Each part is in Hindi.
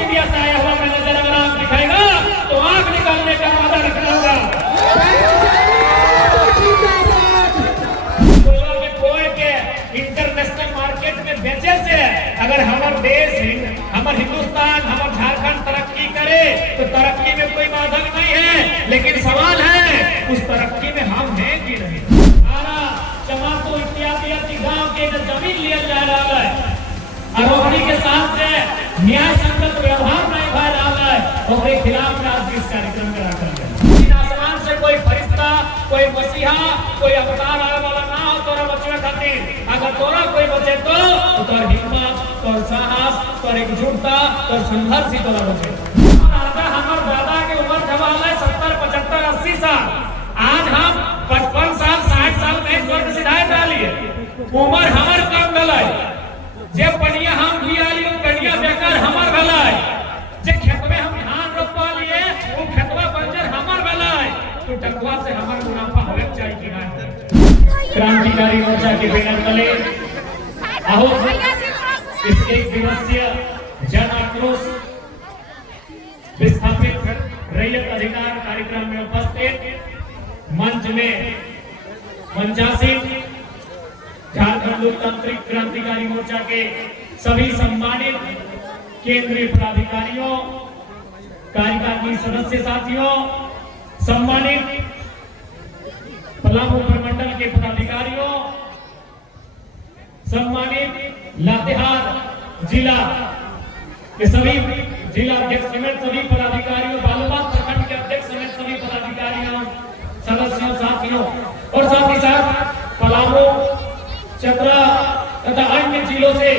मीडिया से आया हुआ मैनेजर अगर आंख दिखाएगा तो आंख निकालने का वादा रखना होगा। कोई के इंटरनेशनल मार्केट में बेचे से अगर हमारा देश हमारा हिंदुस्तान हमारा झारखंड तरक्की करे तो तरक्की में कोई बाधक नहीं है, लेकिन सवाल है उस तरक्की में हम हैं कि नहीं। चमातो इत्यादि गांव के जमीन लिया जा रहा है, आरोपी के साथ से न्याय संगत व्यवहार नहीं हो रहा है और के खिलाफ आज इस कार्यक्रम में रखा गया। आसमान से कोई फरिश्ता कोई मसीहा कोई अवतार आने वाला ना हो तोरा बचवे खातिर, अगर तोरा कोई बचे तो तोर हिम्मत तोर साहस तोर एकजुटता तोर संघर्ष ही तोरा बचे। हमारे दादा के उम्र जवान है 70 75 80 साल, आज हम 55 साल 60 साल में स्वर्ग सिधाए डालिए उम्र हमार कम गलाय जे पनिया हम बिया लिए कनिया बेकार हमार गलाय जे खेत में हम धान रोपा लिए वो खेतवा बंजर हमार गलाय तो टकवा से हमार मुनाफा होवे चाहिए कि ना। क्रांतिकारी मोर्चा के बैनर तले आओ इस एक दिवसीय जन आक्रोश विस्थापित रैयत अधिकार कार्यक्रम में उपस्थित मंच में मंचासीन झारखंड लोकतांत्रिक क्रांतिकारी मोर्चा के सभी सम्मानित केंद्रीय पदाधिकारियों कार्यकारिणी सदस्य साथियों, सम्मानित पलामू प्रमंडल के पदाधिकारियों, सम्मानित लातेहार जिला के सभी जिला अध्यक्ष समेत सभी पदाधिकारियों, बालूबाग प्रखंड के अध्यक्ष समेत सभी पदाधिकारियों सदस्यों साथियों और साथ ही साथ पलामू चतरा तथा अन्य जिलों से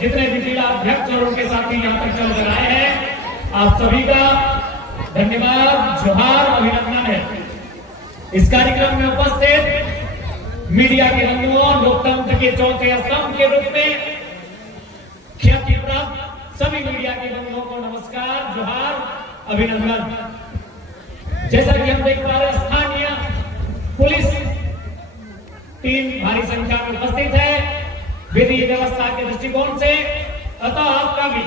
जितने भी जिला अध्यक्ष और उनके साथी यहाँ तक चल कर आए हैं, आप सभी का धन्यवाद जोहार अभिनंदन है। इस कार्यक्रम में उपस्थित मीडिया के बंधुओं, लोकतंत्र के चौथे स्तंभ के रूप में ख्याति प्राप्त सभी मीडिया के बंधुओं को नमस्कार जोहार अभिनंदन। जैसा कि हम देख पा रहे स्थानीय पुलिस टीम भारी संख्या में उपस्थित है विधि व्यवस्था के दृष्टिकोण से, अतः आपका भी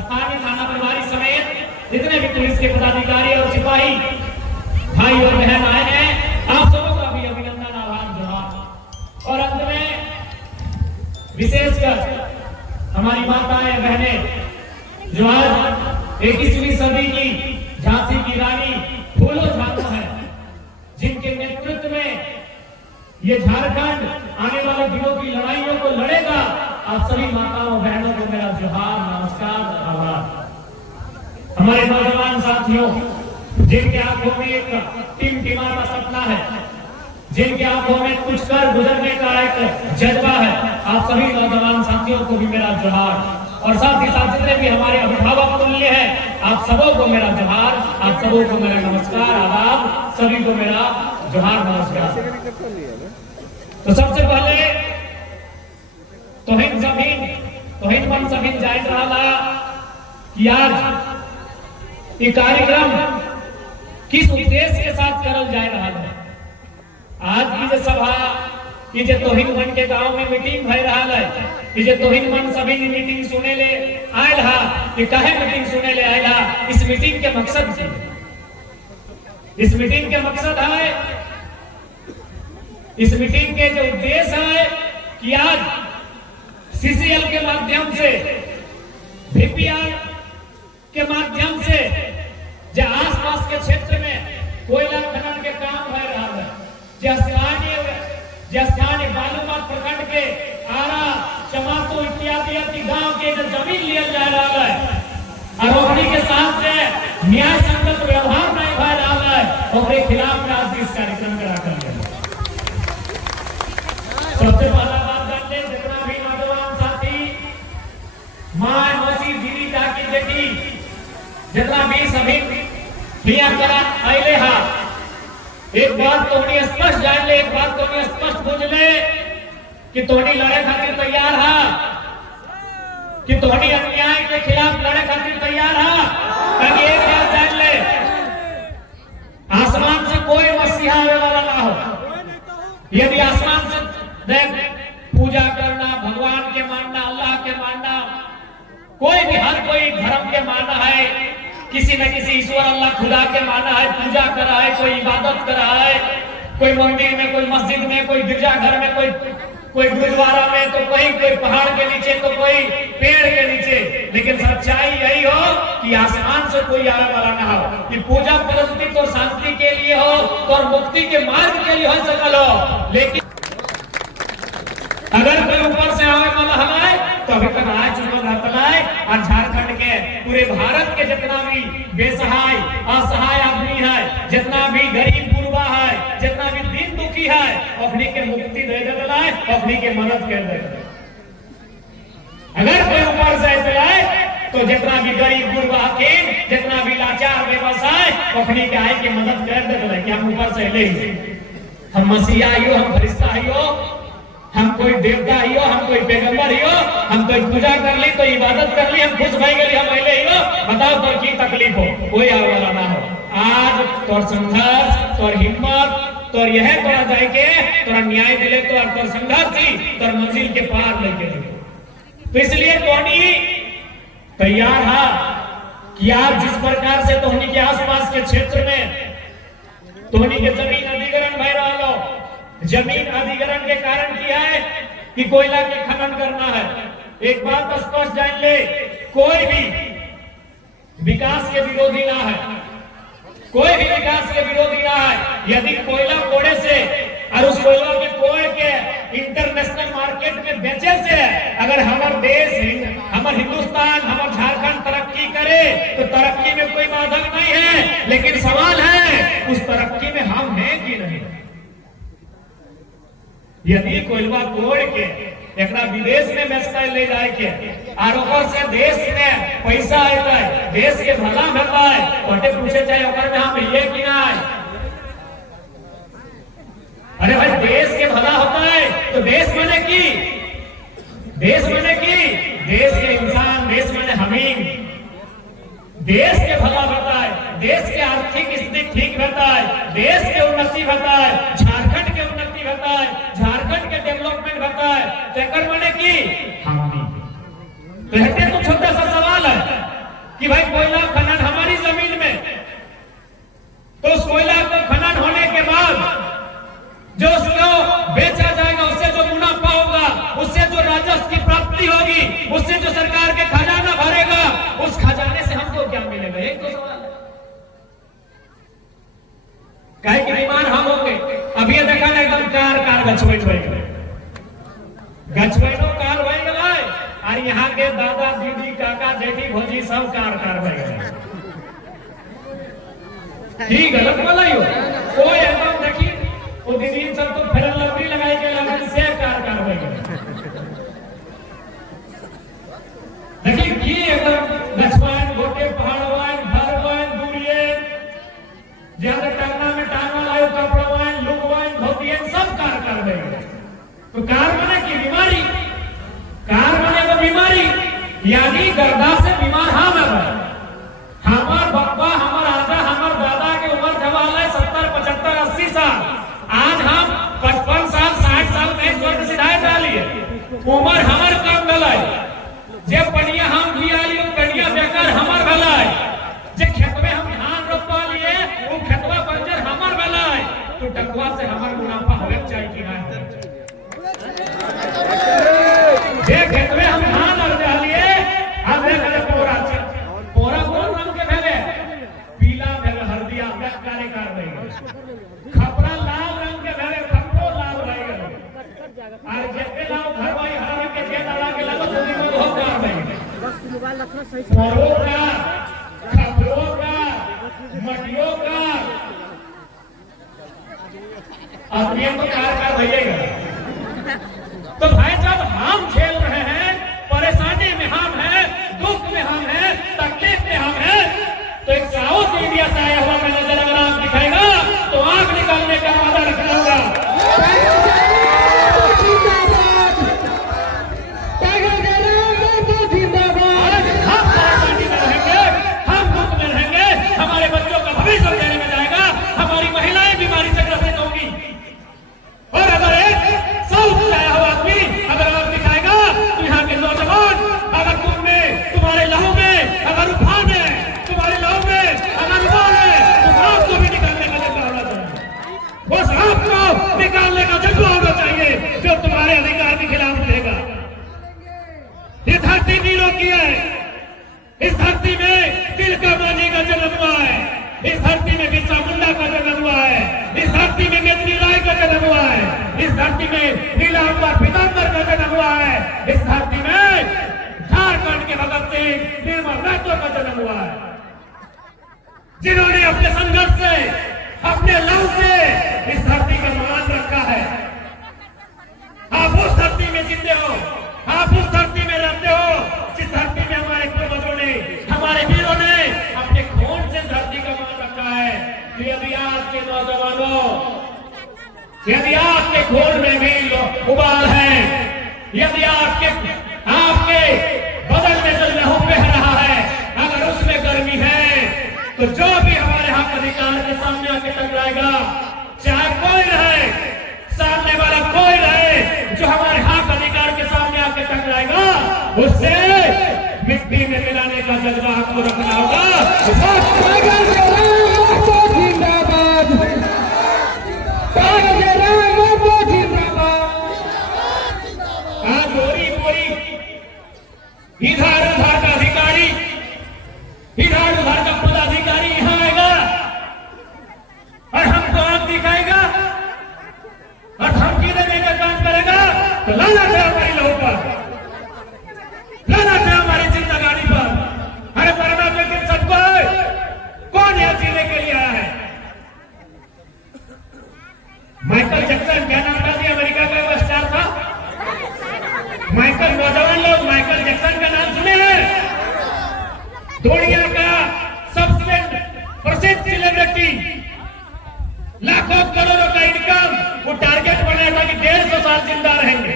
स्थानीय थाना प्रभारी समेत जितने भी पुलिस के पदाधिकारी और सिपाही भाई और बहन आए हैं, आप सबों का भी अभिनंदन आभार जोहार। और अंत में विशेषकर हमारी माताएं बहनें जो आज 21वीं सदी की झांसी की रानी फूलो झांसी है, जिनके नेतृत्व में ये झारखंड आने वाले दिनों की लड़ाइयों को लड़ेगा, आप सभी माताओं बहनों को मेरा जोहार नमस्कार आभार। हमारे नौजवान साथियों जिनके आंखों में एक टिमटिमाता सपना है, जिनके आंखों में कुछ कर गुजरने का एक जज्बा है, आप सभी नौजवान साथियों को भी मेरा जोहार। और साथ ही साथ जितने भी हमारे अभिभावक तुल्य हैं, आप सबों को मेरा जोहार, आप सबों को मेरा नमस्कार आदाब, सभी को मेरा जोहार नमस्कार। तो सबसे पहले तोहिन मन सभी जान रहा कि आज ये कार्यक्रम किस उद्देश्य के साथ करल जा रहा है। आज की जो सभा ये जो तोहिन मन के गांव में मीटिंग भय रहा है, ये जो तोहिन मन सभी मीटिंग सुने ले आए रहा, ये काहे मीटिंग सुने ले आए रहा, इस मीटिंग के मकसद की, इस मीटिंग के मकसद है, इस मीटिंग के जो उद्देश्य है कि आज सीसीएल के माध्यम से बीपीआर के माध्यम से जो आसपास के क्षेत्र में कोयला खनन के काम हो रहा है, स्थानीय बालूमाथ प्रखंड के आरा चमातो इत्यादि गांव के जो जमीन लिया जा रहा है, आरोपी के साथ से न्याय संगत व्यवहार नहीं हो रहा है और के खिलाफ आज इस कार्यक्रम में रखा गया। सबसे पहला बात जानते हैं, जितना भी नौजवान साथी मां मौसी दीदी चाची बेटी जितना भी सभी क्लियर करा आइले हा, एक बात तो उन्हें स्पष्ट जान ले, एक बात तो उन्हें स्पष्ट बुझ ले कि तोड़ी लड़े खातिर तैयार हा, कि तोड़ी अन्याय के खिलाफ लड़े खातिर तैयार हा। ताकि एक बात जान ले, आसमान से कोई मसीहा आने वाला ना हो। यदि आसमान से देख पूजा करना, भगवान के मानना, अल्लाह के मानना, कोई भी हर कोई धर्म के मानना है, किसी न किसी ईश्वर अल्लाह खुदा के माना है, पूजा करा है, कोई इबादत करा है, कोई मंदिर में, कोई मस्जिद में, कोई गिरजाघर में, कोई गुरुद्वारा में, तो कोई पहाड़ के नीचे, तो कोई पेड़ के नीचे। लेकिन सच्चाई यही हो कि आसमान से कोई आने वाला ना हो, कि पूजा पद्धति तो शांति के लिए हो और मुक्ति के मार्ग के लिए हो सकल हो। लेकिन अगर कोई ऊपर से आवे वाला है तो अभी तक आ चुका रहता है। और झारखंड के पूरे भारत के जितना भी बेसहाय असहाय आदमी है, जितना भी गरीब गुरबा है, जितना भी दीन दुखी है, अपनी के मुक्ति दे देता है, अपनी के मदद कर देता है। अगर कोई ऊपर से चलाए तो जितना भी गरीब गुरबा के, जितना भी लाचार व्यवसाय, अपनी के आय की मदद कर देता है कि हम ऊपर से ले, हम मसीहा ही हो, हम फरिश्ता ही हो, हम कोई देवता ही हो, हम कोई पैगंबर ही हो, हम कोई पूजा कर ली, तो इबादत कर ली, हम खुश भाई गए, हम अले ही हो, बताओ तो की तकलीफ हो, कोई आवे वाला ना हो। आज तोर संघर्ष, तोर हिम्मत, तोर यह तोरा जाए के तोरा न्याय दिले, तोर संघर्ष ही तोर मंजिल के पार लेके दिले। तो इसलिए तोनी तैयार है कि आज जिस प्रकार से तोहनी के आसपास के क्षेत्र में तोहनी के जमीन अधिग्रहण भय रहा हो, जमीन अधिग्रहण के कारण क्या है कि कोयला के खनन करना है। एक बात स्पष्ट जान ले, कोई भी विकास के विरोधी ना है, कोई भी विकास के विरोधी ना है। यदि कोयला कोड़े से और उस कोयला के कोड़ के इंटरनेशनल मार्केट में बेचे से अगर हमारे देश, हमारे हिंदुस्तान, हमारे झारखंड तरक्की करे तो तरक्की में कोई बाधक नहीं है। लेकिन सवाल है उस तरक्की में हम हैं कि नहीं। यदि कोयला कोड़ के एक विदेश में बेचता ले जाए के और से देश में पैसा आता है, देश के भला होता है, तो पूछे चाहे में हम ये कि ना। अरे भाई देश के भला होता है तो देश बने की, देश बने की, देश के इंसान, देश बने हमीन, देश के भला होता है, देश के आर्थिक स्थिति ठीक होता है, देश के उन्नति होता है, झारखंड के उन्नति होता है, झारखंड के डेवलपमेंट होता है। चक्कर बने की हमी तो छोटा सा सवाल है कि भाई कोयला खनन हमारी जमीन में, तो उस कोयला को खनन होने के बाद जो उसको बेचा जाएगा, उससे जो मुनाफा होगा, उससे जो राजस्व की प्राप्ति होगी, उससे जो सरकार के खजाना भरेगा, उस खजाने से हमको क्या मिलेगा? एक तो सवाल है। कहे कि बीमार हम होंगे, अभी ये देखा ना एकदम कार गछवैन भई गए, गछवैनो कार भई गए, और यहाँ के दादा दीदी काका जेठी भौजी सब कार भई गए। ठीक गलत बोला ही हो कोई एकदम देखी वो दीदी सब तो फेरन लवली लगाई के लगन से कार भई गए। देखिए की एकदम गछवैन, गोटे पहाड़वान, भरवान, दूरिये, ज्यादा टांगना में टांगा लायो, कपड़वान, लुगवान, धोतियन सब कार भई गए। तो कार बने की बीमारी, कार बने तो बीमारी, यानी गर्दा से बीमार हम है। हमार बप्पा, हमार आजा, हमार दादा के उम्र जवाल है 70, 75, 80 साल। आज हम 55 साल 60 साल में स्वर्ग सिधाए डालिए, उम्र हमार कम भला है। जे पनिया हम लिया लियो, कनिया बेकार हमार भला है। जे खेत में हम धान रोपा लिए, वो खेतवा बंजर हमार भला है। तो टकवा से हमार मुनाफा होवे चाहिए कि ना होवे चाहिए। जे खेत में हम धान और डालिए, हम देख पोरा कौन रंग के भेले, पीला भेले, हल्दिया बेकार कारवाई, खपरा लाल रंग के भेले, खपरो लाल रह गए, और जेते लाओ घर भाई हरा के जे डाला के लगो तो में बहुत कारवाई, पोरो का, खपरो का, मटियो का, अब ये तो कार भइएगा। तो भाई जब हम झेल रहे हैं, परेशानी में हम हैं, दुख में हम हैं, तकलीफ में हम हैं, तो एक साउथ इंडिया से आया हुआ मैनेजर अगर आप दिखाएगा तो आंख निकालने का वादा रखना होगा। हम परेशानी में रहेंगे, हम दुख में रहेंगे, हमारे बच्चों का भविष्य देने में जाएगा, हमारी महिलाएं बीमारी से ग्रसित होंगी। और अगर एक साउथ से आया हुआ आदमी अगर आप दिखाएगा तो यहाँ के नौजवान, अगर तुम में, तुम्हारे लहू में अगर उफान है, तुम्हारे लहू में तिलका मांझी का जन्म हुआ है, इस धरती में बिरसा मुंडा का जन्म हुआ है, इस धरती में मेदिनी राय का जन्म हुआ है, इस धरती में नीलांबर पीतांबर का जन्म हुआ है, इस धरती में झारखंड के भगत सिंह निर्मल महतो का जन्म हुआ है, जिन्होंने अपने संघर्ष से, अपने लव से इस धरती का मान रखा है। आप उस धरती में जीते हो, आप उस धरती में रहते हो जिस धरती में हमारे पूर्वजों ने, हमारे वीरों ने अपने खून से धरती का मान रखा है। तो यदि आपके नौजवानों, यदि आपके खून में भी उबाल है, यदि आपके बदन में जो लहू बह रहा है, अगर उसमें गर्मी है, तो जो भी हमारे हक अधिकार के सामने आके टकराएगा, चाहे कोई रहे, सामने वाला कोई रहे, जो हमारे हक अधिकार के सामने आके टकराएगा, उससे मिट्टी में मिलाने का जज्बा आपको रखना होगा। इधर उधर का अधिकारी, इधर उधर का पदाधिकारी यहां आएगा और हमको आंख दिखाएगा और धमकी देने का काम करेगा, तो लानत है हमारी लहू पर, लानत है हमारी जिंदगानी पर। अरे परमात्मा के सबको कौन यह जीने के लिए आया है? माइकल जैक्सन, क्या नाम था? अमेरिका का वो स्टार था माइकल। नौजवान लोग माइकल जैक्सन का नाम सुने हैं? दुनिया का सबसे प्रसिद्ध सेलिब्रिटी, लाखों करोड़ों का इनकम, वो टारगेट बनाया था कि 150 साल जिंदा रहेंगे।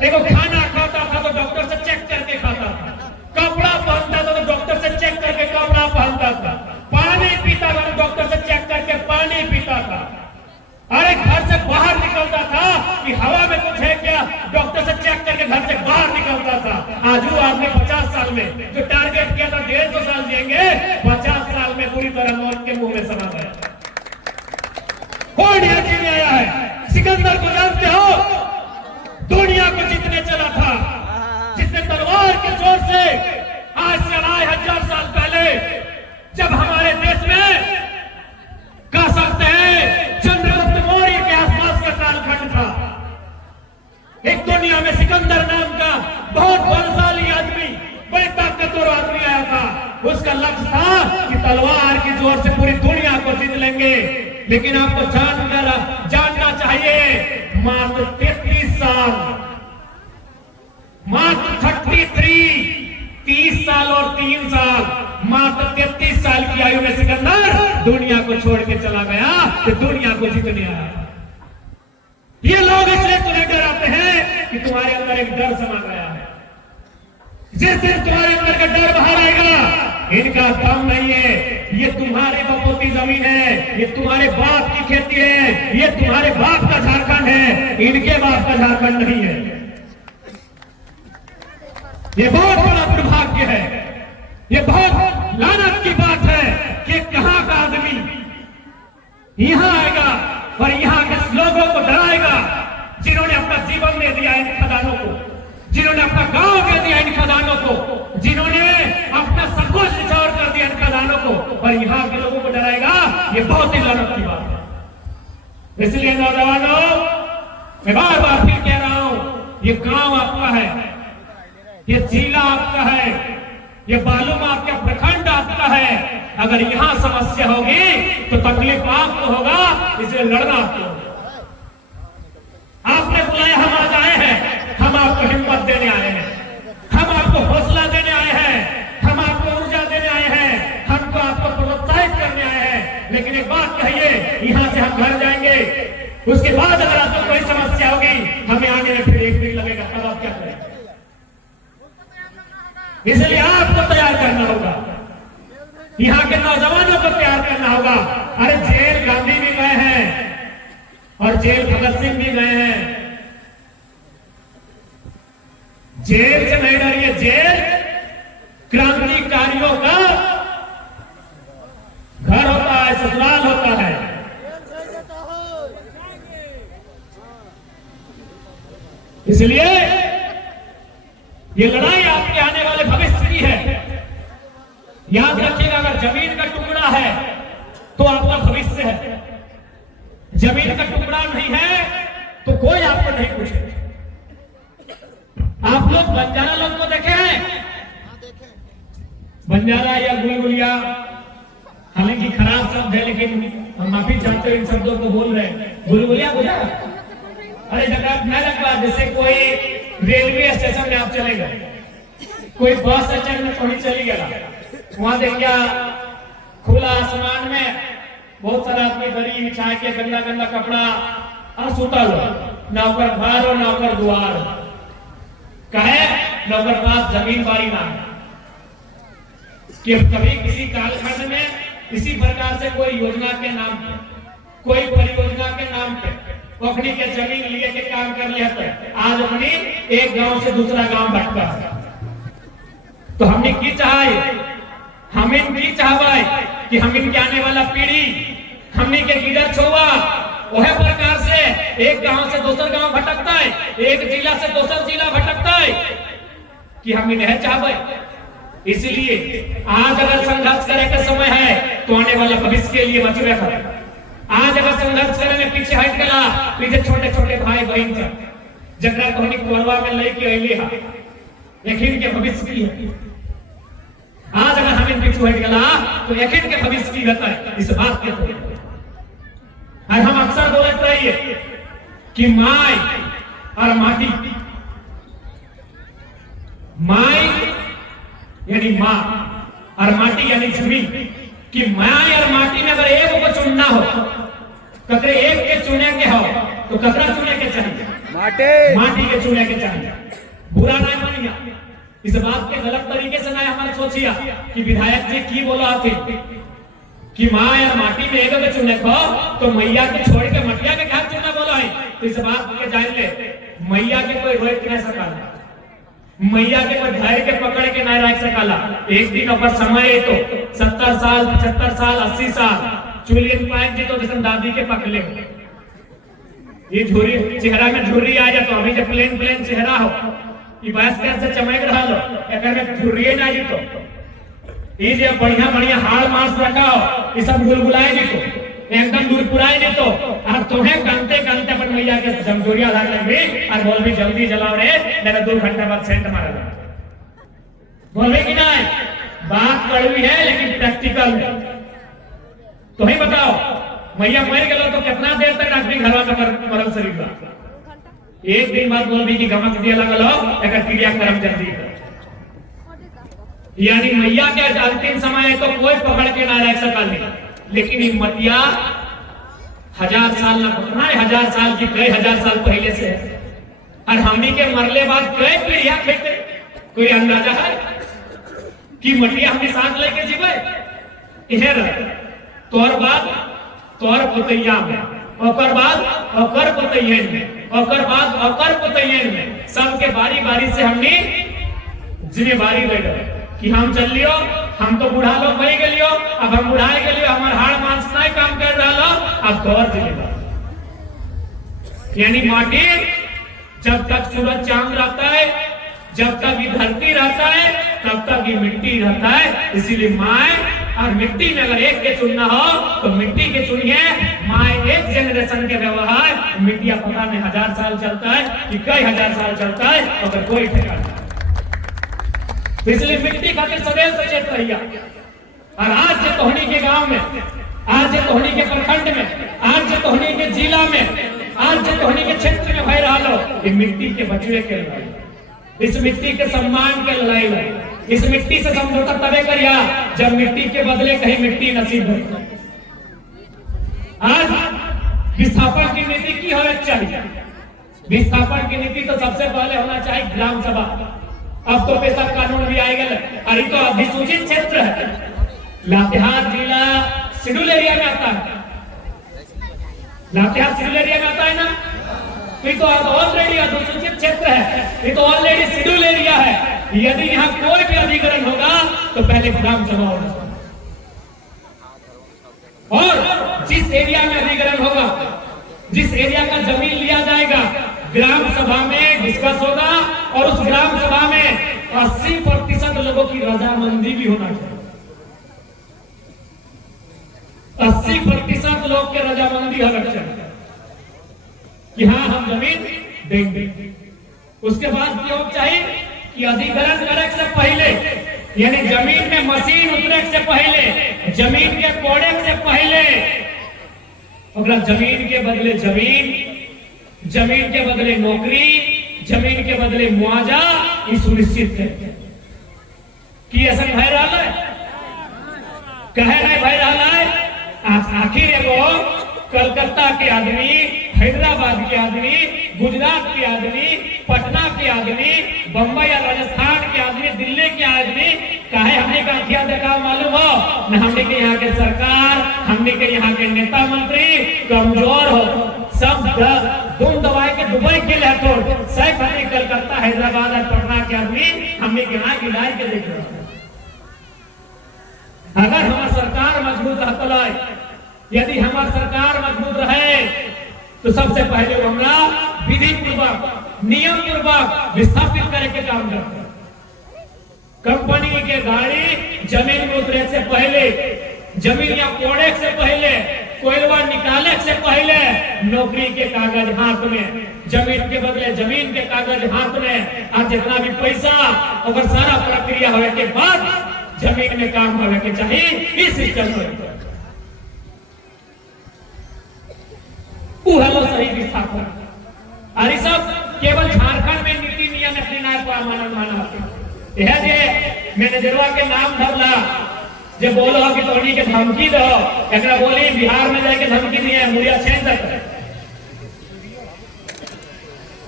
देखो, खाना खाता था तो डॉक्टर से चेक करके खाता था, कपड़ा पहनता था तो डॉक्टर से चेक करके कपड़ा पहनता था, पानी पीता था तो डॉक्टर से चेक करके पानी पीता था। अरे घर से बाहर निकलता था कि हवा में कुछ है क्या, डॉक्टर से चेक करके घर से बाहर निकलता था। आज वो आदमी 50 साल में जो टारगेट किया था 150 साल जिएंगे, 50 साल में पूरी तरह मौत के मुंह में समा गया। कौन यह जीने आया है? सिकंदर को जानते हो? दुनिया को जीतने चला था, जिसने तलवार के जोर से आज से 2500 साल पहले, जब हमारे देश में कह सकते हैं चंद्रगुप्त मौर्य के आसपास का कालखंड था, एक दुनिया में सिकंदर नाम का बहुत बलशाली आदमी, बड़े ताकतवर आदमी आया था। उसका लक्ष्य था कि तलवार की जोर से पूरी दुनिया को जीत लेंगे। लेकिन आपको जानना चाहिए, मात्र 33 साल, मात्र 30 साल और 3 साल, मात्र 33 साल की आयु में सिकंदर दुनिया को छोड़ के चला गया, तो दुनिया को जीतने आया। ये लोग इसलिए तुम्हें डराते हैं कि तुम्हारे अंदर एक डर समा गया है। जिस दिन तुम्हारे अंदर का डर बाहर आएगा, इनका दम नहीं है, ये तुम्हारे बपोती जमीन है, ये तुम्हारे बाप की खेती है, ये तुम्हारे बाप का झारखंड है, इनके बाप का झारखंड नहीं है। ये बहुत बड़ा दुर्भाग्य है, ये बहुत लानत की बात है कि कहां का आदमी यहां आएगा और यहां के लोगों को डराएगा, जिन्होंने अपना जीवन दे दिया इन खदानों को, जिन्होंने अपना गांव दे दिया इन खदानों को, जिन्होंने अपना सब कुछ निछावर कर दिया इन खदानों को, और यहाँ के लोगों को डराएगा। ये बहुत ही लानत की बात है। इसलिए नौजवानों, मैं बार बार फिर कह रहा हूं, ये गांव आपका है, ये जिला आपका है, ये बालूम आपका प्रखंड आपका है। अगर यहां समस्या होगी तो तकलीफ आपको होगा, इसलिए लड़ना आपको होगा। आपने बुलाया, हम आज आए हैं, हम आपको हिम्मत देने आए हैं, हम आपको हौसला देने आए हैं, हम आपको ऊर्जा देने आए हैं, हमको आपको प्रोत्साहित करने आए हैं। लेकिन एक बात कहिए, यहां से हम घर जाएंगे, उसके बाद अगर आपको कोई समस्या होगी, हमें आने में फिर 1 दिन लगेगा, तब आप क्या करेंगे? इसलिए आपको तैयार करना होगा, यहाँ के नौजवानों को तैयार करना होगा। अरे जेल गांधी भी गए हैं और जेल भगत सिंह भी गए हैं। जेल से नहीं डरिए, जेल क्रांतिकारियों का घर होता है, ससुराल होता है। इसलिए ये लड़ाई आपके आने वाले भविष्य की है, याद रखिएगा, अगर जमीन का टुकड़ा है तो आपका भविष्य है, जमीन का टुकड़ा नहीं है तो कोई आपको नहीं पूछे। आप लोग बंजारा लोग को देखे हैं, बंजारा या गुलगुलिया, हालांकि खराब शब्द है लेकिन हम माफी चाहते हैं इन शब्दों को बोल रहे हैं। गुलगुलिया बुझा? अरे जगह मैं लगता जैसे कोई रेलवे स्टेशन में आप चले गए, कोई बस स्टैंड में थोड़ी चली गया, वहां देखिए खुला आसमान में बहुत सारा आदमी दरी बिछा के गंदा गंदा कपड़ा और सुता हुआ, नौकर घर और नौकर द्वार कहे, नौकर पास जमीन बारी ना कि कभी किसी कालखंड में इसी प्रकार से कोई योजना के नाम पे, कोई परियोजना के नाम पे अपनी के जमीन लिए के काम कर लिया था, आज अपनी एक गांव से दूसरा गांव भटका। तो हमने की चाहे, हम इनकी चाहवाई कि हम इनके आने वाला पीढ़ी हमने के गिरा छोवा वह प्रकार से एक गांव से दूसरा गांव भटकता है, एक जिला से दूसरा जिला भटकता है कि हम इन्हें चाहवाई। इसलिए आज अगर संघर्ष करे का समय है तो आने वाला भविष्य के लिए बचवे कर। आज अगर संघर्ष करे में पीछे हट गया, पीछे छोटे छोटे भाई बहन जकरा तोहनी कोरवा में लेके अइले हा, यकीन के भविष्य की है। आज अगर हमें पीछे हट गया तो यकीन के भविष्य की रहता है इस बात के तो। और हम अक्सर बोलते रहिए कि माई और माटी, माई यानी माँ और माटी यानी जमीन, कि माई और माटी में अगर एक को चुनना हो, ककरे एक के चुने के हो तो ककरा चुने के चाहिए? माटी के चुने के चाहिए। बुरा नहीं मानिया, इस बात के गलत तरीके से नहीं हमारे सोचिया कि विधायक जी की बोला थे कि माँ और माटी में एक के चुने को तो मैया के छोड़ के मटिया के घर चुना बोला है। तो इस बात के जान ले, मैया के कोई रोक नहीं सका, मैया के कोई धैर्य के पकड़ के नहीं रख सकाला। एक दिन अगर समय है तो 70 साल 75 साल 80 साल चुलियन पाएंगे जी तो जैसे दादी के पकड़े ये झुर्री चेहरा में झुर्री आ जाए तो अभी जब प्लेन प्लेन चेहरा हो ये बस कैसे चमक रहा लो एक में झुर्री ना जी तो ये जो बढ़िया बढ़िया हाड़ मांस रखा हो ये सब गुलगुलाए जी तो एकदम दूर पुराए जी तो अब तुम्हें कांते कांते अपन मैया के जमजोरिया लाग लगे और बोल भी जल्दी जलाओ रे, मेरा 2 घंटा बाद सेंट मारा बोल कि नहीं। बात कड़वी है लेकिन प्रैक्टिकल है। तो ही बताओ मैया मर गया तो कितना देर तक आदमी घर में मरल शरीर का, एक दिन बाद बोल भी कि गमक दिया लगल हो एक क्रियाक्रम जल्दी कर। यानी मैया के अंतिम समय है तो कोई पकड़ के ना रख सका नहीं, लेकिन ये मटिया 1000 साल ना पकड़ा है, 1000 साल की कई 1000 साल पहले से है। और हमनी के मरले बाद कई पीढ़ियां खेते, कोई अंदाजा है कि मटिया हमने साथ लेके जीवे इधर तोर बाद तोर पोतैया में, ओकर बाद ओकर पोतैयन में, ओकर बाद ओकर पोतैयन में, सबके बारी बारी से हमने जिम्मेवारी ले गए कि हम चल लियो, हम तो बूढ़ा लोग बन गलियो, अब हम बुढ़ाए गलियो, हमार हाड़ मांस नहीं काम कर रहा, अब तोर जिम्मेदार। यानी माटी जब तक सूरज चांद रहता है, जब तक ये धरती रहता है, तब तक ये मिट्टी रहता है। इसीलिए माए और मिट्टी में अगर एक के चुनना हो तो मिट्टी के चुनिए। माए एक जनरेशन के व्यवहार, मिट्टिया पता नहीं 1000 साल चलता है कि कई 1000 साल चलता है, अगर कोई ठिकाना। इसलिए मिट्टी खातिर सदैव सचेत रहिए। और आज जो तोहनी के गांव में, आज जो तोहनी के प्रखंड में, आज जो तोहनी के जिला में, आज जो तोहनी के क्षेत्र में भय रहा लो, ये मिट्टी के बचवे के लड़ाई, इस मिट्टी के सम्मान के लड़ाई है। इस मिट्टी से समझौता तबे करिया जब मिट्टी के बदले कहीं मिट्टी नसीब हो। आज विस्थापन की नीति की होना चाहिए। विस्थापन की नीति तो सबसे पहले होना चाहिए ग्राम सभा। अब तो पेशा कानून भी आएगा, अरे तो अधिसूचित क्षेत्र है। लातेहार जिला शेड्यूल एरिया में आता है, लातेहार शेड्यूल एरिया में आता है ना, तो ये तो ऑलरेडी अधिसूचित क्षेत्र है, ये तो ऑलरेडी शेड्यूल एरिया है। यदि यहाँ कोई भी अधिग्रहण होगा तो पहले ग्राम सभा होगा, और जिस एरिया में अधिग्रहण होगा, जिस एरिया का जमीन लिया जाएगा, ग्राम सभा में डिस्कस होगा और उस ग्राम सभा में 80% लोगों की रजामंदी भी होना चाहिए। 80% लोग के रजामंदी है लक्षण कि हाँ हम जमीन देंगे। उसके बाद क्या चाहिए कि अधिग्रहण करे से पहले, यानी जमीन में मशीन उतरे से पहले, जमीन के कोड़े से पहले अगला जमीन के बदले जमीन, जमीन के बदले नौकरी, जमीन के बदले मुआवजा ये सुनिश्चित है कि ऐसा भय रहा है, कहे नहीं भय रहा है। आखिर एगो कलकत्ता के आदमी, हैदराबाद के आदमी, गुजरात के आदमी, पटना के आदमी, बंबई या राजस्थान के आदमी, दिल्ली के आदमी काहे हमने का क्या देखा मालूम हो न? हमने के यहाँ के सरकार, हमने के यहाँ के नेता मंत्री कमजोर हो, सब धूम दबाए के दुबई के लिए तो सैफ अली कलकत्ता, हैदराबाद और पटना के आदमी हमने के यहाँ गिराए के देख रहे। अगर हमारी सरकार मजबूत है, यदि हमारी सरकार मजबूत रहे तो सबसे पहले हमरा विधि पूर्वक, नियम पूर्वक विस्थापित करे के काम करते हैं। कंपनी के गाड़ी जमीन में उतरे से पहले, जमीन या कोड़े से पहले, कोयला निकाले से पहले नौकरी के कागज हाथ में, जमीन के बदले जमीन के कागज हाथ में, और जितना भी पैसा और सारा प्रक्रिया होने के बाद जमीन में काम होने के चाहिए। इस सिस्टम में सही विस्थापन और सब केवल झारखंड में नीति नियम माना यह जे मैनेजरवा के नाम धरला जे बोलो कि तोड़ी के धमकी दो, एक बोली बिहार में जाके धमकी दिए मुड़िया छेद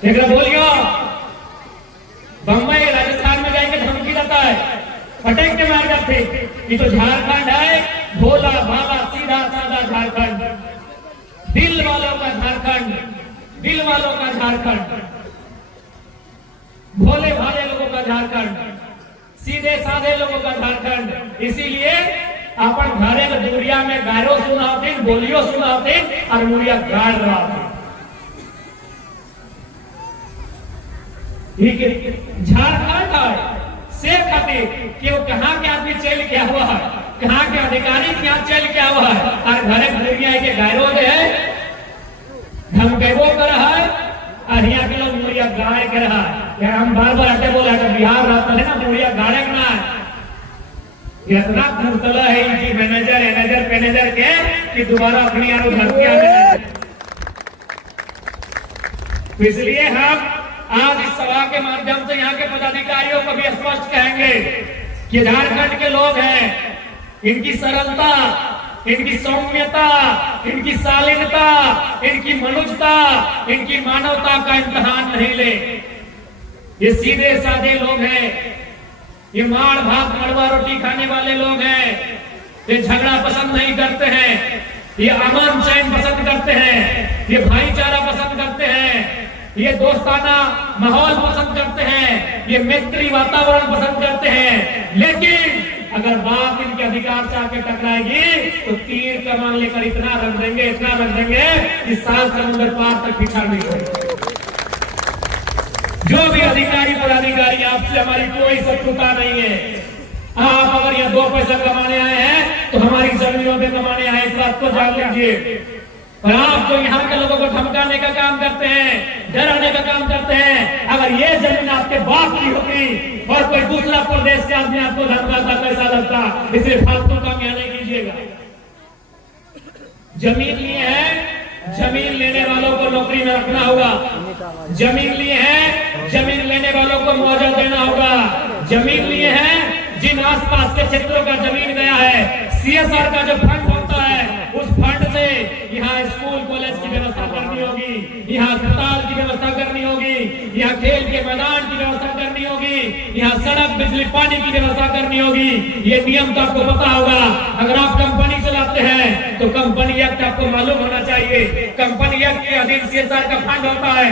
एक बोलियो बम्बई राजस्थान में जाके धमकी देता है, फटेक के मार जाते। ये तो झारखंड है, भोला भाला सीधा साधा झारखंड, दिल वालों का झारखंड, दिल वालों का झारखंड, भोले भाले लोगों का झारखंड, सीधे साधे लोगों का झारखंड। इसीलिए अपन घरे में दुनिया में गारो सुनाते, बोलियो सुनाते और मुड़िया गाड़ रहा थे। झारखंड है से खातिर कि वो कहाँ के आदमी चल क्या हुआ है, कहाँ के अधिकारी क्या चल क्या हुआ है, और घरे दुनिया के गायरो दे है धमकेबो कर रहा है, और यहाँ के लोग मुड़िया गाड़े के रहा है। यार हम बार बार आते बोला कि बिहार रहता है ना मुड़िया गाड़े ना है, इतना कुर्तला है इनकी मैनेजर के कि दोबारा अपनी यार धमकियां देना। इसलिए हम आज इस सभा के माध्यम से यहाँ के पदाधिकारियों को भी स्पष्ट कहेंगे कि झारखंड के लोग हैं, इनकी सरलता, इनकी सौम्यता, इनकी शालीनता, इनकी मनुष्यता, इनकी मानवता का इम्तिहान नहीं ले। ये सीधे साधे लोग हैं, ये माड़ भात मड़वा रोटी खाने वाले लोग हैं, ये झगड़ा पसंद नहीं करते हैं, ये अमन चैन पसंद करते हैं, ये भाईचारा पसंद करते हैं, ये दोस्ताना माहौल पसंद करते हैं, ये मैत्री वातावरण पसंद करते हैं। लेकिन अगर बात इनके अधिकार से आके टकराएगी तो तीर कमान लेकर इतना रख देंगे, इतना रख देंगे कि सात समुद्र पार तक पीछा नहीं होगा। जो भी अधिकारी पदाधिकारी, आपसे हमारी कोई शत्रुता नहीं है। आप अगर यहाँ 2 पैसा कमाने आए हैं तो हमारी जमीनों पे कमाने आए, इस बात को जान लीजिए। और आप जो यहाँ के लोगों को धमकाने का काम करते हैं, डराने का काम करते हैं, अगर ये जमीन आपके बाप की होगी और कोई दूसरा प्रदेश के आदमी आपको धमकाता कैसा लगता, इसलिए फालतू काम यहाँ नहीं कीजिएगा। जमीन लिए है, जमीन लेने वालों को नौकरी में रखना होगा, जमीन लिए हैं, जमीन लेने वालों को मुआवजा देना होगा, जमीन लिए हैं, जिन आसपास के क्षेत्रों का जमीन गया है, सीएसआर का जो फंड होता है उस फंड से यहाँ स्कूल कॉलेज की व्यवस्था करनी होगी, यहाँ अस्पताल की व्यवस्था करनी होगी, यहाँ खेल के मैदान की व्यवस्था करनी होगी, यहाँ सड़क बिजली पानी की व्यवस्था करनी होगी। ये नियम तो आपको पता होगा। अगर आप कंपनी चलाते हैं तो कंपनी एक्ट आपको मालूम होना चाहिए, कंपनी एक्ट के अधीन सीएसआर का फंड होता है,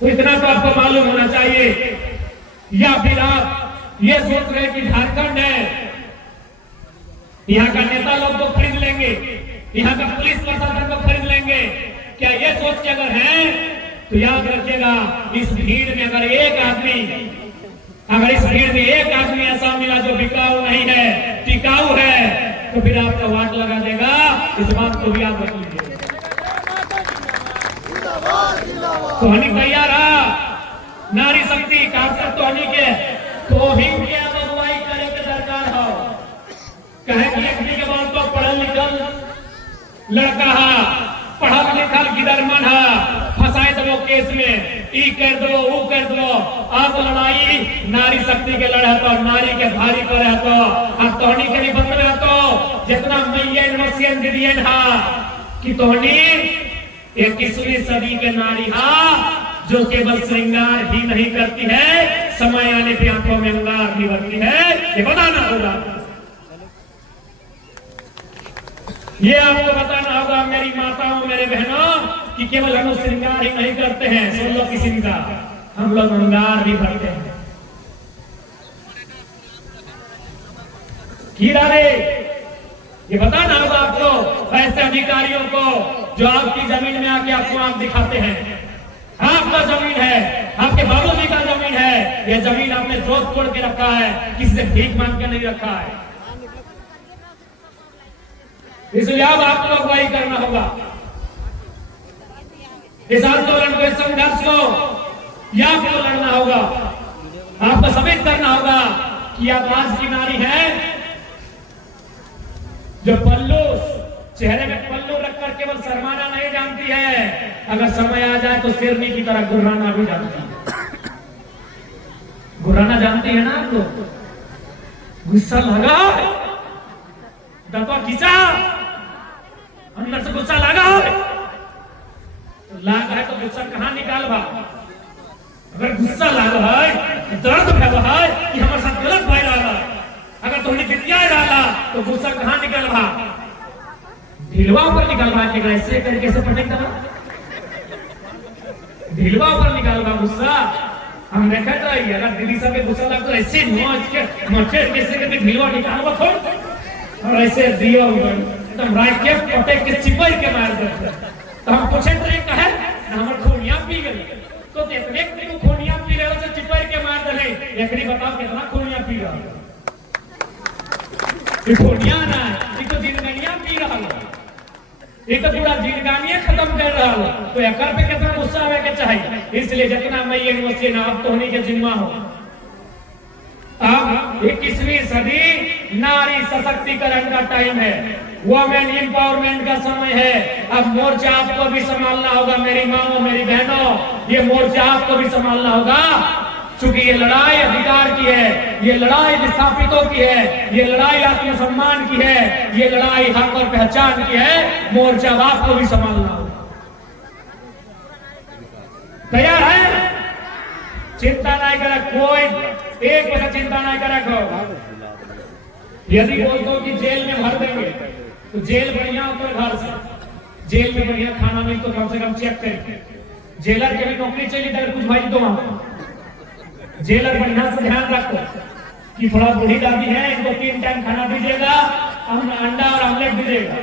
तो इतना तो आपको मालूम होना चाहिए। या फिर आप ये सोच रहे कि झारखंड है, यहाँ का नेता लोग को खरीद लेंगे, यहाँ का पुलिस प्रशासन को खरीद लेंगे, क्या ये सोच के अगर है तो याद रखिएगा, इस भीड़ में अगर एक आदमी, अगर इस भीड़ में एक आदमी ऐसा मिला जो बिकाऊ नहीं है, टिकाऊ है, तो फिर आपका वाट लगा देगा। इस बात को भी आप रख लीजिए। तोहनी तैयार है नारी शक्ति खासकर तोहनी के तोहिन के अगुवाई करे के दरकार हो। कहे कि एक के बाद तो पढ़ल लिखल लड़का है, पढ़ल लिखल गिदरमन है, फंसाए दो केस में, ई कर दो वो कर दो। अब लड़ाई नारी शक्ति के लड़े तो नारी के भारी पर है तो अब तोहनी के भी बंद में तो जितना मैयन मसियन दिदियन हा कि तोहनी 21वीं सदी के नारी हा जो केवल श्रृंगार ही नहीं करती है, समय आने पे आंखों में अंगार भी बनती है। ये बताना होगा, ये आपको बताना होगा मेरी माताओं मेरे बहनों कि केवल हम लोग श्रृंगार ही नहीं करते हैं 16 किस्म का, हम लोग अंगार भी भरते हैं। कीड़ा रे ये बताना होगा आपको ऐसे अधिकारियों को जो आपकी जमीन में आके आपको आंख दिखाते हैं। आपका जमीन है, आपके बाबूजी का जमीन है, ये जमीन आपने जोत तोड़ के रखा है, किसी से भीख मांग के नहीं रखा है। इसलिए अब आपको अगुवाई करना होगा। इस आंदोलन को, इस संघर्ष को या आपको लड़ना होगा। आपको साबित करना होगा कि आप आज की नारी है जो पल्लू चेहरे में पल्लू रखकर केवल शर्माना नहीं जानती है, अगर समय आ जाए तो शेरनी की तरह गुर्राना भी जानती है। गुर्राना जानती है ना आपको? गुस्सा लगा, दबा खींचा, अंदर से गुस्सा लगा है तो गुस्सा कहाँ निकालबा? अगर गुस्सा लगा है, दर्द है कि हमारे साथ गलत भाई रहा, अगर तुमने गिटिया डाला तो गुस्सा कहाँ निकलबा? ढिलवा पर निकलवा के ऐसे करके से पटक दबा, ढिलवा पर निकालबा गुस्सा। हम देखा रही अगर दीदी सब गुस्सा लगता है ऐसे नोच के मचे कैसे करके ढिलवा निकालबा थोड़ और ऐसे दियो एकदम रात के पटक के चिपक के मार देते। तो हम पूछे तो कहे हमर खूनिया पी गई तो इतने को खूनिया पी रहे से चिपक के मार दले। एकरी बताओ कितना खूनिया पी रहा है? ये खूनिया ना, ये तो जिंदगियां पी रहा है, ये तो पूरा जिंदगानियां खत्म कर रहा है। तो एकर पे कितना गुस्सा आवे के चाहिए। इसलिए जितना मैं ये मसीन आप तो होने के जिम्मा हो। अब 21वीं सदी नारी सशक्तिकरण का टाइम है, वुमेन एम्पावरमेंट का समय है। अब मोर्चा आपको भी संभालना होगा मेरी माओ मेरी बहनों, ये मोर्चा आपको भी संभालना होगा। चूंकि ये लड़ाई अधिकार की है, ये लड़ाई विस्थापितों की है, ये लड़ाई आत्मसम्मान की है, ये लड़ाई हक और पहचान की है। मोर्चा आपको भी संभालना होगा। तैयार है? चिंता नहीं करे कोई, एक पैसा चिंता नहीं करे को। यदि बोलते कि जेल में भर देंगे तो जेल बढ़िया होता है, घर से जेल में बढ़िया खाना नहीं तो कम से कम चेक करें। जेलर के भी नौकरी चाहिए अगर कुछ भाई तो जेलर बढ़िया से ध्यान रखो कि थोड़ा बूढ़ी दादी है, इनको 3 टाइम खाना दीजिएगा, अंडा और ऑमलेट दीजिएगा।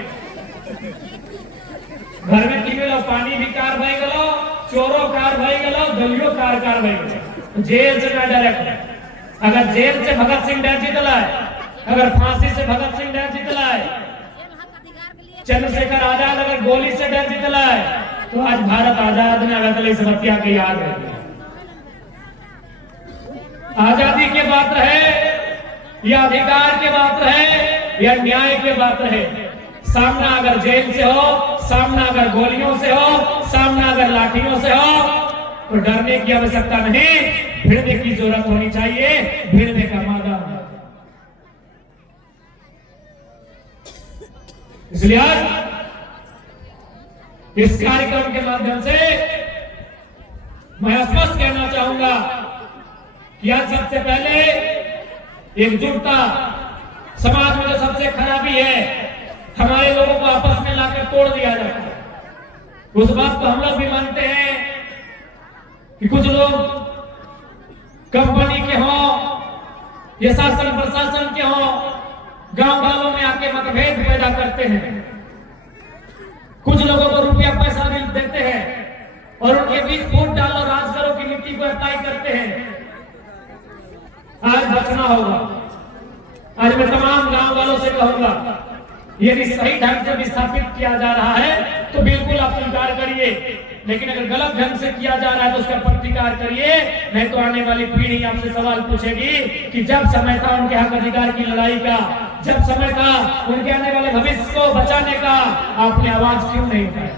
घर में 3 किलो पानी भी कार भाई गलो, चोरो कार भाई गलो, दलियो कार भाई गलो। जेल से ना डायरेक्ट, अगर जेल से भगत सिंह डर जीतला है, अगर फांसी से भगत सिंह डर जीतला है, चंद्रशेखर आजाद अगर गोली से डर जीतला है, तो आज भारत आजाद ने अगर इस बतिया के याद रहे। आजादी की बात है या अधिकार की बात है या न्याय की बात है। सामना अगर जेल से हो, सामना अगर गोलियों से हो, सामना अगर लाठियों से हो, तो डरने की आवश्यकता नहीं, भिड़ने की जरूरत होनी चाहिए, भिड़ने का मादा। इसलिए आज इस कार्यक्रम के माध्यम से मैं स्पष्ट कहना चाहूंगा कि आज सबसे पहले एकजुटता, समाज में जो सबसे खराबी है हमारे लोगों को आपस में लाकर तोड़ दिया जाता है। उस बात को हम लोग भी मानते हैं कि कुछ लोग कंपनी के हो या शासन प्रशासन के हो, गांव वालों में आके मतभेद पैदा करते हैं। कुछ लोगों को रुपया पैसा भी देते हैं और उनके बीच वोट डालो राज करो की नीति को अप्लाई करते हैं। आज बचना होगा। आज मैं तमाम गांव वालों से कहूंगा यदि सही ढंग से विस्थापित किया जा रहा है तो बिल्कुल आप स्वीकार करिए, लेकिन अगर गलत ढंग से किया जा रहा है तो उसका प्रतिकार करिए। नहीं तो आने वाली पीढ़ी आपसे सवाल पूछेगी कि जब समय था उनके हक अधिकार की लड़ाई का, जब समय था उनके आने वाले भविष्य को बचाने का, आपने आवाज क्यों नहीं उठाई?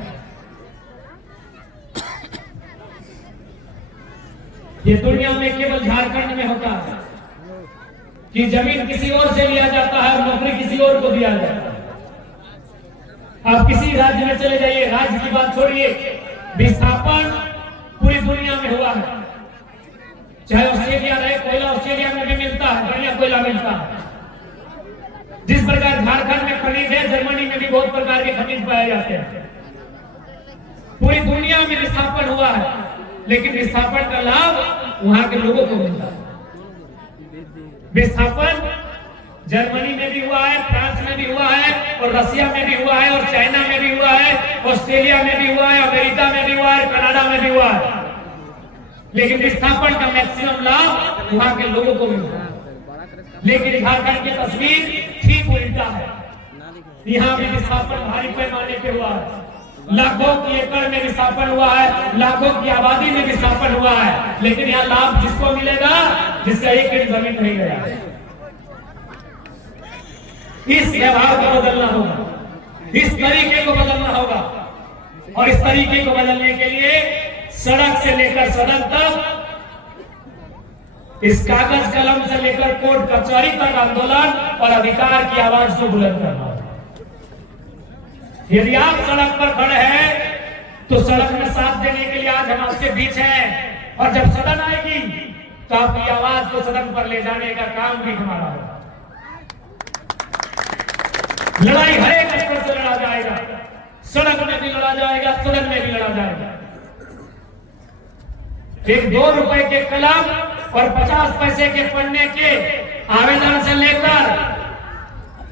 ये दुनिया में केवल झारखंड में होता है कि जमीन किसी और से लिया जाता है और नौकरी किसी और को दिया जाता है। आप किसी राज्य में चले जाइए, राज्य की बात छोड़िए, विस्थापन पूरी दुनिया में हुआ है। चाहे ऑस्ट्रेलिया रहे, कोयला ऑस्ट्रेलिया में भी मिलता है, बढ़िया कोयला मिलता है। जिस प्रकार झारखंड में खनिज है, जर्मनी में भी बहुत प्रकार के खनिज पाए जाते हैं। पूरी दुनिया में विस्थापन हुआ है, लेकिन विस्थापन का लाभ वहां के लोगों को मिलता है। विस्थापन जर्मनी में भी हुआ है, फ्रांस में भी हुआ है, और रसिया में भी हुआ है, और चाइना में भी हुआ है, ऑस्ट्रेलिया में भी हुआ है, अमेरिका में भी हुआ है, कनाडा में भी हुआ है। लेकिन विस्थापन का मैक्सिमम लाभ वहां के लोगों को मिलता है। लेकिन झारखंड की तस्वीर ठीक उल्टा है। यहाँ भी विस्थापन भारी पैमाने पे हुआ है, लाखों की एकड़ में विस्थापन हुआ है, लाखों की आबादी में विस्थापन हुआ है। लेकिन यहाँ लाभ जिसको मिलेगा जिसका एक इंच जमीन नहीं गया। इस व्यवहार को बदलना होगा, इस तरीके को बदलना होगा, और इस तरीके को बदलने के लिए सड़क से लेकर सदन तक, इस कागज कलम से लेकर कोर्ट कचहरी तक आंदोलन और अधिकार की आवाज को बुलंद करना होगा। यदि आप सड़क पर खड़े हैं तो सड़क में साथ देने के लिए आज हम आपके बीच हैं, और जब सदन आएगी तो आपकी आवाज को सदन पर ले जाने का काम भी हमारा होगा। लड़ाई हर एक स्तर से लड़ा जाएगा, सड़क में भी लड़ा जाएगा, सदन में भी लड़ा जाएगा। एक 2 रुपए के कलम और 50 पैसे के पन्ने के आवेदन से लेकर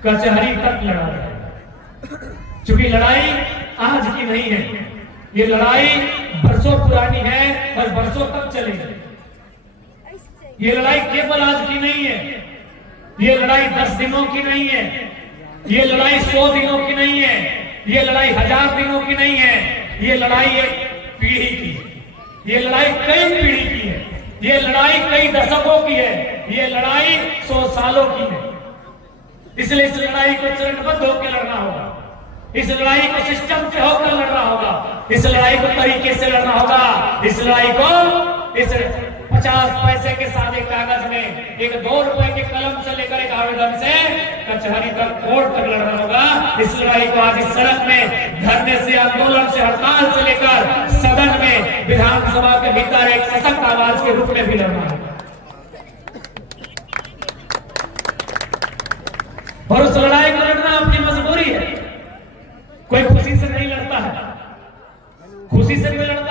कचहरी तक लड़ा जाएगा। चूंकि लड़ाई आज की नहीं है, ये लड़ाई बरसों पुरानी है और बरसों तक चलेगी। ये लड़ाई केवल आज की नहीं है, ये लड़ाई 10 दिनों की नहीं है, ये लड़ाई 100 दिनों की नहीं है, ये लड़ाई 1000 दिनों की नहीं है, ये लड़ाई एक पीढ़ी की है, ये लड़ाई कई पीढ़ी की है, ये लड़ाई कई दशकों की है, ये लड़ाई 100 सालों की है। इसलिए इस लड़ाई को चरणबद्ध होकर लड़ना होगा, इस लड़ाई को सिस्टम से होकर लड़ना होगा, इस लड़ाई को तरीके से लड़ना होगा, इस लड़ाई को इस 50 पैसे के सादे कागज में, एक 2 रुपए के कलम से लेकर एक आवेदन से कचहरी तक, कोर्ट तक लड़ना होगा। इस लड़ाई को आज इस सड़क में धरने से, आंदोलन से, हड़ताल से लेकर सदन में, विधानसभा के भीतर एक सशक्त आवाज के रूप में भी लड़ना होगा। और उस लड़ाई को लड़ना अपनी मजबूरी है, कोई खुशी से नहीं लड़ता है, खुशी से भी लड़ना